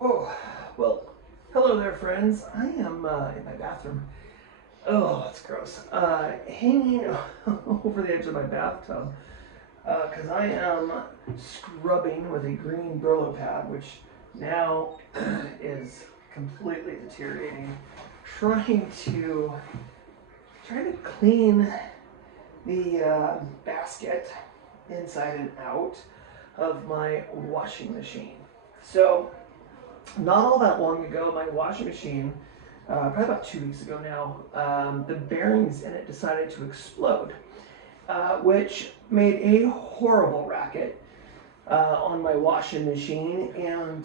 Oh, well, hello there, friends. I am in my bathroom. Oh, that's gross. Hanging over the edge of my bathtub because I am scrubbing with a green Brillo pad, which now is completely deteriorating. Trying to trying to clean the basket inside and out of my washing machine. So not all that long ago, my washing machine, probably about 2 weeks ago now, the bearings in it decided to explode, which made a horrible racket on my washing machine and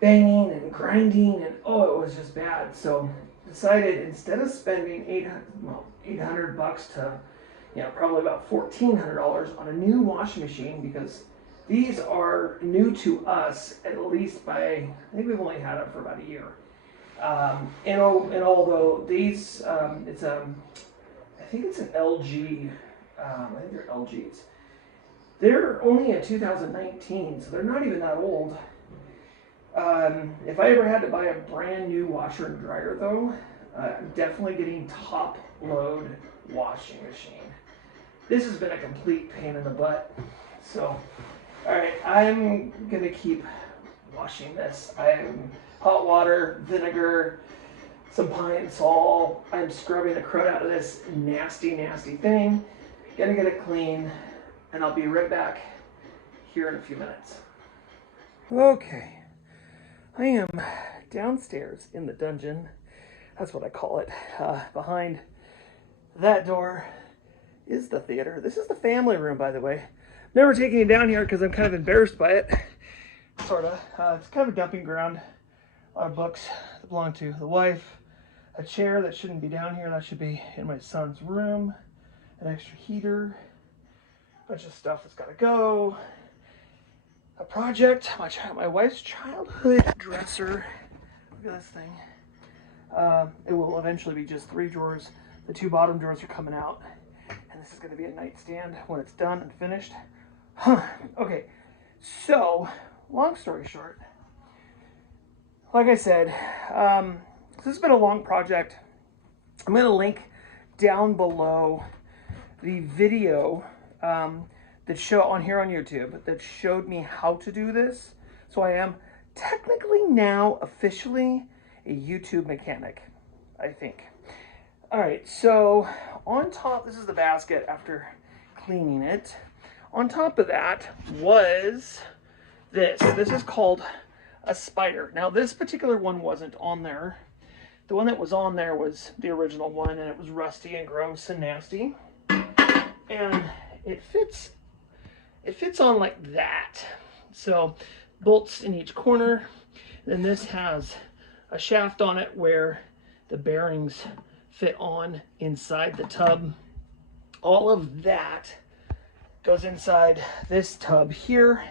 banging and grinding, and oh, it was just bad. So decided instead of spending 800 bucks to probably about $1,400 on a new washing machine, because these are new to us, at least by, I think we've only had them for about a year. And although these, I think it's an LG, I think they're LGs. They're only a 2019, so they're not even that old. If I ever had to buy a brand new washer and dryer though, I'm definitely getting top load washing machine. This has been a complete pain in the butt. So, alright, I'm gonna keep washing this. I'm hot water, vinegar, some pine sol. I'm scrubbing the crud out of this nasty, nasty thing. Gonna get it clean, and I'll be right back here in a few minutes. Okay, I am downstairs in the dungeon. That's what I call it. Behind that door is the theater. This is the family room, by the way. Never taking you down here because I'm kind of embarrassed by it. Sort of. It's kind of a dumping ground. A lot of books that belong to the wife. A chair that shouldn't be down here. That should be in my son's room. An extra heater. A bunch of stuff that's got to go. A project. My wife's childhood dresser. Look at this thing. It will eventually be just 3 drawers. The 2 bottom drawers are coming out. And this is going to be a nightstand when it's done and finished. Okay, so, long story short, like I said, this has been a long project. I'm going to link down below the video that show on here on YouTube that showed me how to do this. So I am technically now officially a YouTube mechanic, I think. All right, so on top, this is the basket after cleaning it. On top of that was this. This is called a spider. Now this particular one wasn't on there. The one that was on there was the original one, and it was rusty and gross and nasty. And it fits on like that. So bolts in each corner. Then this has a shaft on it where the bearings fit on inside the tub. All of that goes inside this tub here,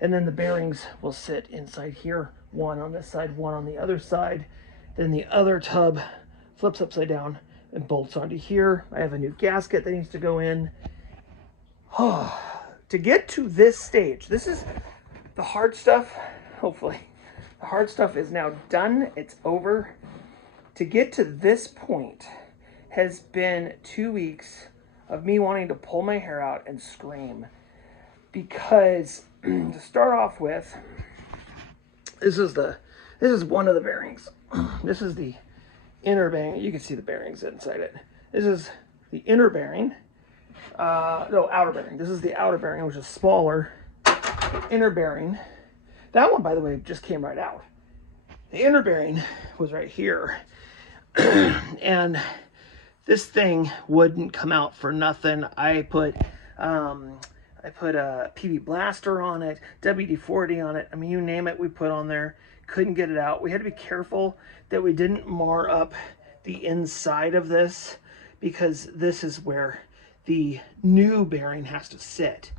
and then the bearings will sit inside here, one on this side, one on the other side. Then the other tub flips upside down and bolts onto here. I have a new gasket that needs to go in. To get to this stage, this is the hard stuff. Hopefully the hard stuff is now done. It's over. To get to this point has been 2 weeks of me wanting to pull my hair out and scream, because to start off with, this is one of the bearings. This is the inner bearing. You can see the bearings inside it. This is the inner bearing. No, outer bearing. This is the outer bearing, which is smaller. Inner bearing. That one, by the way, just came right out. The inner bearing was right here. And this thing wouldn't come out for nothing. I put a PB Blaster on it, WD-40 on it. I mean, you name it, we put on there. Couldn't get it out. We had to be careful that we didn't mar up the inside of this, because this is where the new bearing has to sit.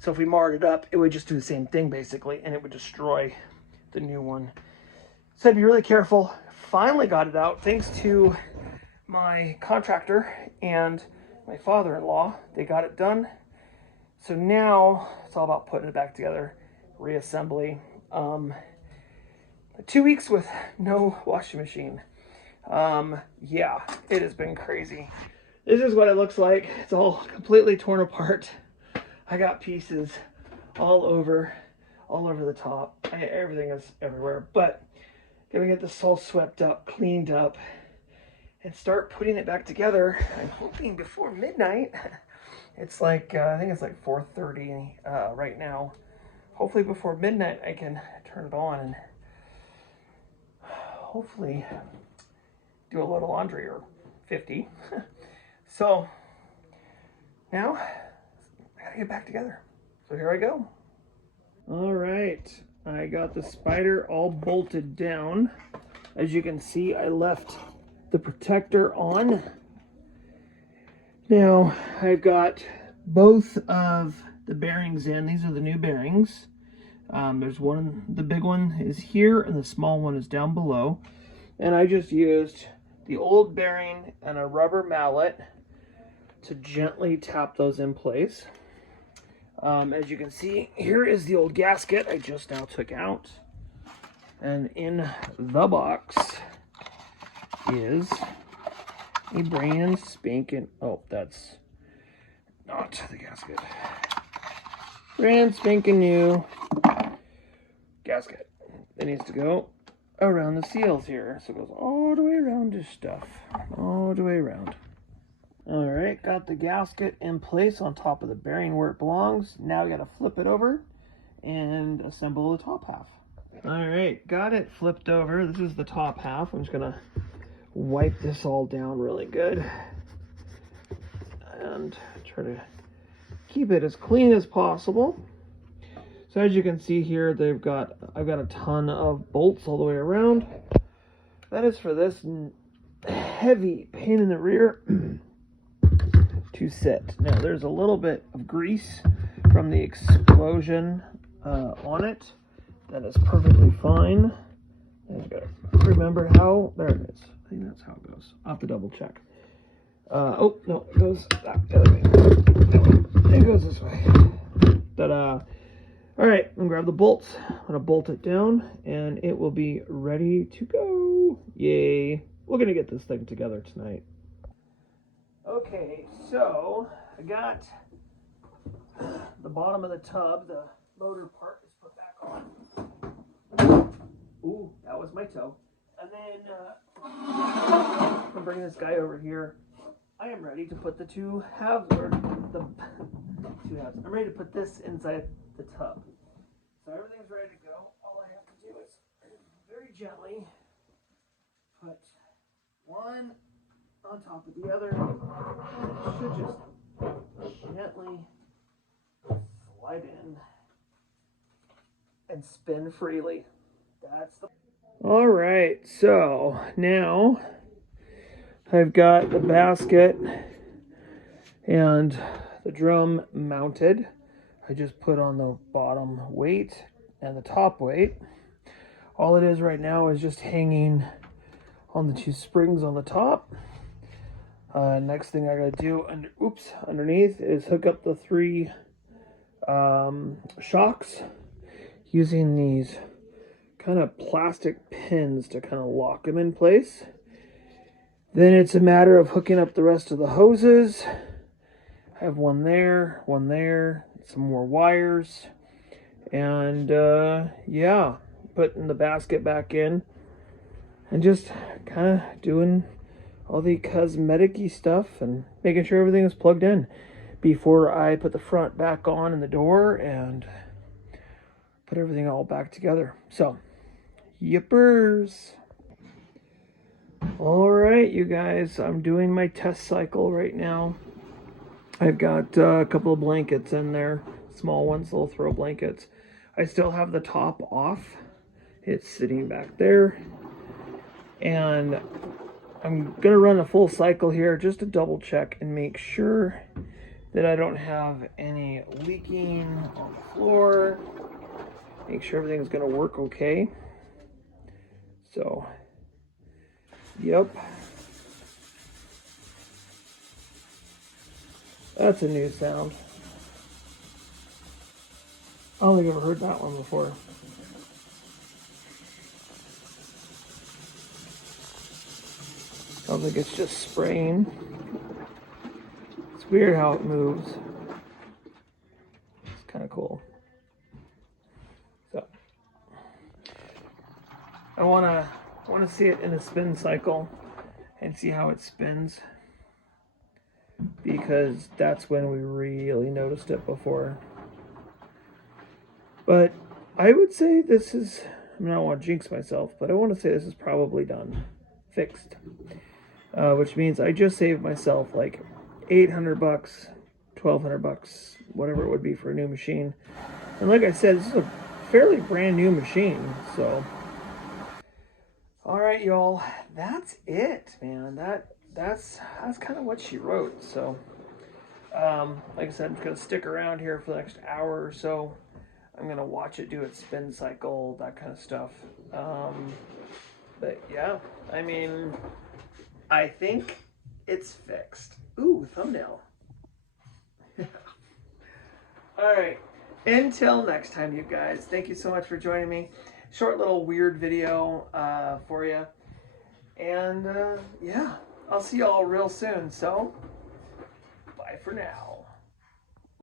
So if we marred it up, it would just do the same thing basically, and it would destroy the new one. So I'd be really careful. Finally got it out thanks to my contractor and my father-in-law. They got it done. So now it's all about putting it back together, reassembly. 2 weeks with no washing machine. Yeah, it has been crazy. This is what it looks like. It's all completely torn apart. I got pieces all over the top. Everything is everywhere, but gonna get this all swept up, cleaned up, and start putting it back together. I'm hoping before midnight. It's like, I think it's like 4:30 right now. Hopefully before midnight I can turn it on and hopefully do a little laundry, or 50. So now I gotta get back together. So here I go. All right, I got the spider all bolted down. As you can see, I left the protector on. Now I've got both of the bearings in. These are the new bearings. There's one, the big one is here and the small one is down below. And I just used the old bearing and a rubber mallet to gently tap those in place. As you can see, here is the old gasket I just now took out. And in the box is a brand spanking, oh, that's not the gasket. Brand spanking new gasket. It needs to go around the seals here. So it goes all the way around this stuff. All the way around. Alright, got the gasket in place on top of the bearing where it belongs. Now we gotta flip it over and assemble the top half. Alright, got it flipped over. This is the top half. I'm just gonna wipe this all down really good and try to keep it as clean as possible. So as you can see here, I've got a ton of bolts all the way around. That is for this heavy pain in the rear to sit. Now there's a little bit of grease from the explosion on it. That is perfectly fine. I've got to remember how, there it is. I think that's how it goes. I'll have to double check. Oh, no, it goes the other way. It goes this way. Ta-da. All right, I'm gonna grab the bolts. I'm gonna bolt it down and it will be ready to go. Yay. We're gonna get this thing together tonight. Okay, so I got the bottom of the tub. The motor part is put back on. Ooh, that was my toe. And then I'm gonna bring this guy over here. I am ready to put the two halves, or the two halves. I'm ready to put this inside the tub. So everything's ready to go. All I have to do is very gently put one on top of the other. It should just gently slide in and spin freely. That's the... All right, so now I've got the basket and the drum mounted. I just put on the bottom weight and the top weight. All it is right now is just hanging on the two springs on the top. Next thing I gotta do underneath is hook up the three shocks using these kind of plastic pins to kind of lock them in place. Then it's a matter of hooking up the rest of the hoses. I have one there, some more wires, and yeah, putting the basket back in and just kind of doing all the cosmetic-y stuff and making sure everything is plugged in before I put the front back on in the door and put everything all back together. So, yippers. All right, you guys, I'm doing my test cycle right now. I've got a couple of blankets in there, small ones, little throw blankets. I still have the top off. It's sitting back there. And I'm gonna run a full cycle here just to double check and make sure that I don't have any leaking on the floor. Make sure everything's gonna work okay. So, yep. That's a new sound. I don't think I've ever heard that one before. Sounds like it's just spraying. It's weird how it moves. It's kind of cool. So I want to see it in a spin cycle and see how it spins, because that's when we really noticed it before. But I would say this is, I don't want to jinx myself, but I want to say this is probably done, fixed. Which means I just saved myself like $800, $1,200, whatever it would be for a new machine. And like I said, this is a fairly brand new machine, so. All right, y'all, that's it, man. That's kind of what she wrote. So, like I said, I'm just gonna stick around here for the next hour or so. I'm gonna watch it do its spin cycle, that kind of stuff. But yeah, I mean, I think it's fixed. Ooh, thumbnail. All right. Until next time, you guys. Thank you so much for joining me. Short little weird video for you. And yeah, I'll see y'all real soon. So, bye for now.